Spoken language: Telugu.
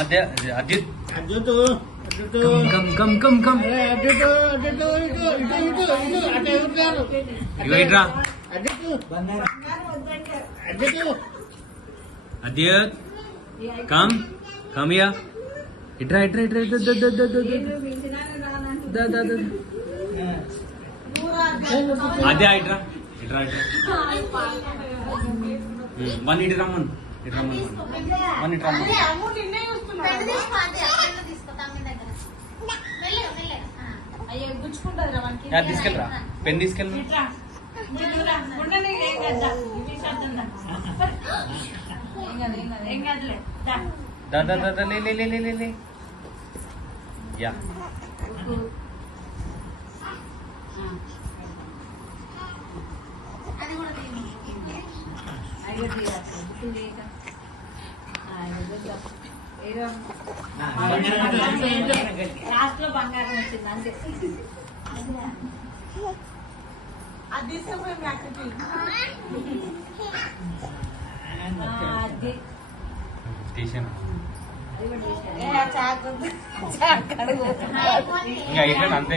అదే Ajith come come come come ఇట్రా అజిత్ కమ్ కమ్ యా ఇట్రా ఇట్రా ఇట్రా అదే ఇట్రా ఇట్రా ఇట్రా వన్ ఇటు రమ్మను ఇటు రమ్మను వన్ ఇటు రమ్మను తీసుకెళ్ళరా పెన్ తీసుకెళ్ళి దాదా దాదా లే యా లాస్ట్ లో బంగారం వచ్చింది అంతే. అది తీసాను చాకు ఇంకా అయిపోయింది అంతే.